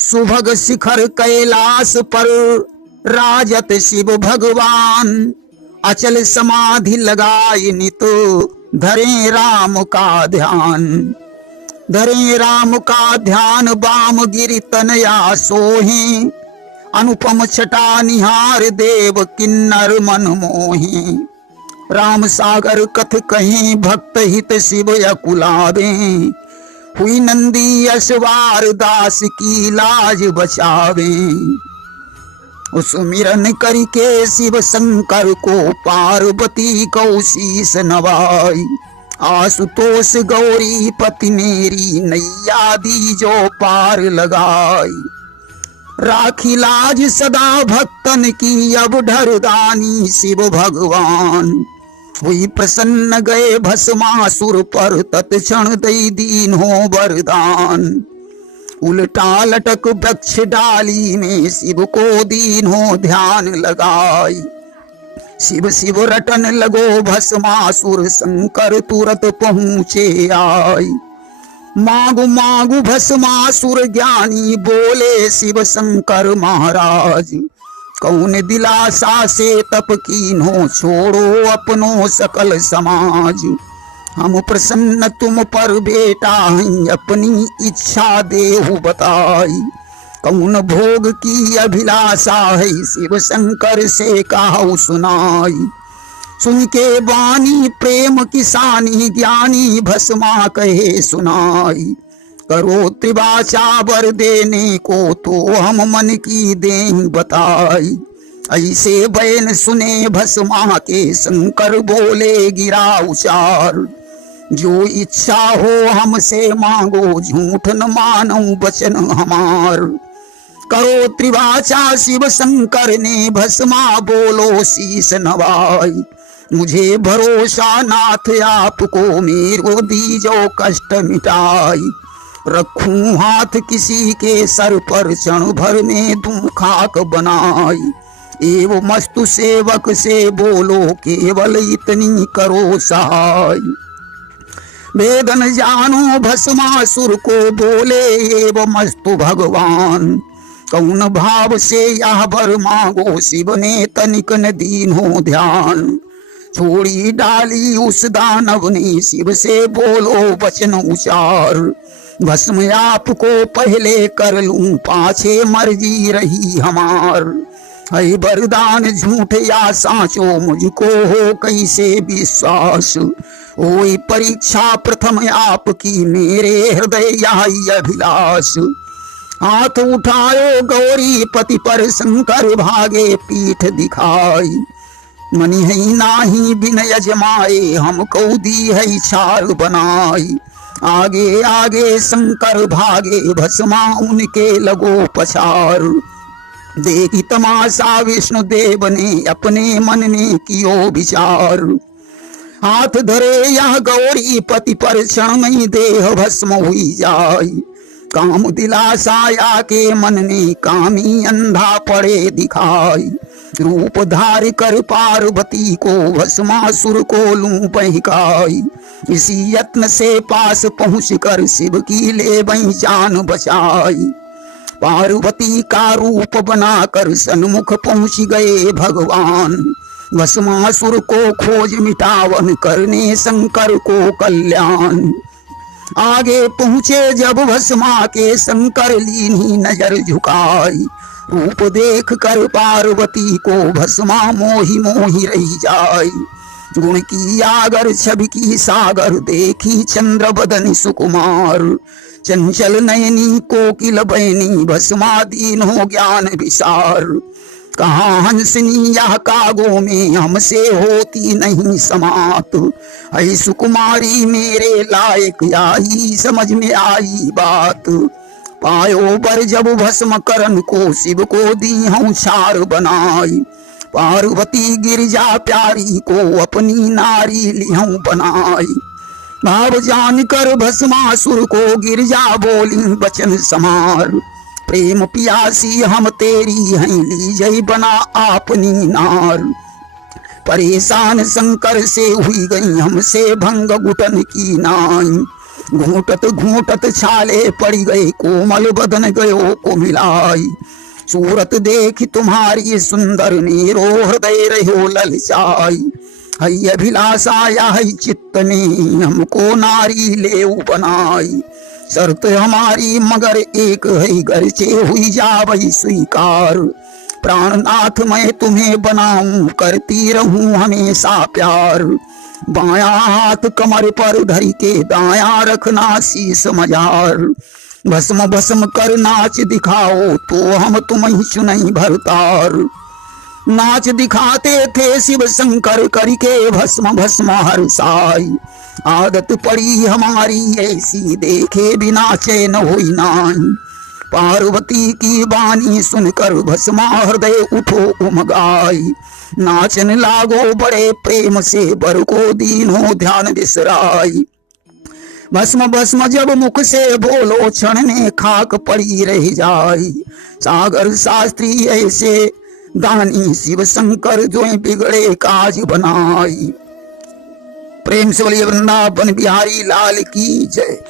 सुभग शिखर कैलाश पर राजत शिव भगवान। अचल समाधि लगाए नित धरे राम का ध्यान। धरे राम का ध्यान बाम गिरि तनया सोहे। अनुपम छटा निहार देव किन्नर मन मोहे। राम सागर कथ कहीं भक्त हित शिव अकुलावे। हुई नंदी अश्वार दास की लाज बचावे। उस मिरन करके शिव शंकर को पार्वती को शीस नवाई। आशुतोष गौरी पति मेरी नैया दी जो पार लगाई। राखी लाज सदा भक्तन की अब ढरदानी शिव भगवान। हुई प्रसन्न गए भस्मासुर पर तत्क्षण दई दीन हो वरदान। उल्टा लटक वृक्ष डाली में शिव को दीन हो ध्यान लगाई। शिव शिव रटन लगो भस्मासुर शंकर तुरत पहुँचे आई। मागु मागु भस्मासुर ज्ञानी बोले शिव शंकर महाराज। कौन दिलासा से तप कीन्हो छोड़ो अपनो सकल समाज। हम प्रसन्न तुम पर बेटा हैं अपनी इच्छा देहु बताई। कौन भोग की अभिलाषा है शिव शंकर से कहु सुनाई। सुन के वाणी प्रेम किसानी ज्ञानी भस्मा कहे सुनाई। करो त्रिवाचा वर देने को तो हम मन की दें बताई। ऐसे बैन सुने भस्मा के शंकर बोले गिरा उचार। जो इच्छा हो हमसे मांगो झूठ न मानो वचन हमार। करो त्रिवाचा शिव शंकर ने भस्मा बोलो शीस नवाई। मुझे भरोसा नाथ आपको मेरो दीजो कष्ट मिटाई। रखूं हाथ किसी के सर पर क्षण भर में दूं खाक बनाई। एवं मस्तु सेवक से बोलो केवल इतनी करो सहाय। वेदन जानो भस्मासुर को बोले एवं मस्तु भगवान। कौन भाव से यह वर मांगो शिव ने तनिक न दीन हो ध्यान। छोड़ी डाली उस दानव ने शिव से बोलो वचन उचार। भस्म आपको पहले कर लूं पाछे मर्जी रही हमार। है वरदान झूठ या साचो मुझको हो कैसे विश्वास। ओई परीक्षा प्रथम आपकी मेरे हृदय यही अभिलाष। हाथ उठायो गौरी पति पर शंकर भागे पीठ दिखाई। मनि है नाही बिन यजमाए हमको दी है छाल बनाई। आगे आगे शंकर भागे भस्मा उनके लगो पछार। देखी तमाशा विष्णु देव ने अपने मन में कियो विचार। हाथ धरे यह गौरी पति पर क्षण में देह भस्म हुई जाय। काम दिलासाया के मन ने कामी अंधा पड़े दिखाई। रूप धार कर पार्वती को भस्मासुर को लूं बहकाई। इसी यत्न से पास पहुँच कर शिव की ले बही जान बचाई। पार्वती का रूप बनाकर सन्मुख पहुँच गए भगवान। भस्मासुर को खोज मिटावन करने शंकर को कल्याण। आगे पहुँचे जब भस्मा के शंकर लीनी नजर झुकाई। रूप देख कर पार्वती को भस्मा मोही मोही रही जाई। गुण की आगर छवि की सागर देखी चंद्र बदन सुकुमार। चंचल नयनी कोकिल बहनी भस्मा दीन हो ज्ञान विसार। कहाँ हंसनी यह कागों में हमसे होती नहीं समात। ऐ सुकुमारी मेरे लायक आई समझ में आई बात। पायो बर जब भस्म करन को शिव को दी हूँ छार बनाई। पार्वती गिरजा प्यारी को अपनी नारी लिहूं बनाई। भाव जान कर भस्मासुर को गिरजा बोली वचन समार। प्रेम पियासी हम तेरी हैं लीजई बना अपनी नार। परेशान शंकर से हुई गई हमसे भंग घुटन की नाई। घूटत घूटत छाले पड़ी गए, कोमल बदन गयो को मिलाई। सूरत देखी तुम्हारी सुंदर, नीरो हृदय रहो ललचाई। हई अभिलाषा या हई चित्त ने, हमको नारी ले बनाई। शर्त हमारी मगर एक है, घर से हुई जावई स्वीकार। प्राणनाथ मैं तुम्हें बनाऊं, करती रहूं हमेशा प्यार। बाया हाथ कमर पर धर के, दाया रखना शीश मजार। भस्म भस्म कर नाच दिखाओ, तो हम तुम्हें चुनई भरतार। नाच दिखाते थे शिव शंकर, करके भस्म भस्म हर साई। आदत पड़ी हमारी ऐसी, देखे बिना चैन होई नाई। पार्वती की बानी सुनकर, भस्मा हृदय उठो उमगाई। नाचन लागो बड़े प्रेम से, बर को दीनो ध्यान बिसराई। भस्म भस्म जब मुख से बोलो, क्षण में खाक पड़ी रह जाई। सागर शास्त्री ऐसे दानी, शिव शंकर जो बिगड़े काज बनाई। प्रेम से बोलिए वृंदावन बिहारी लाल की जय।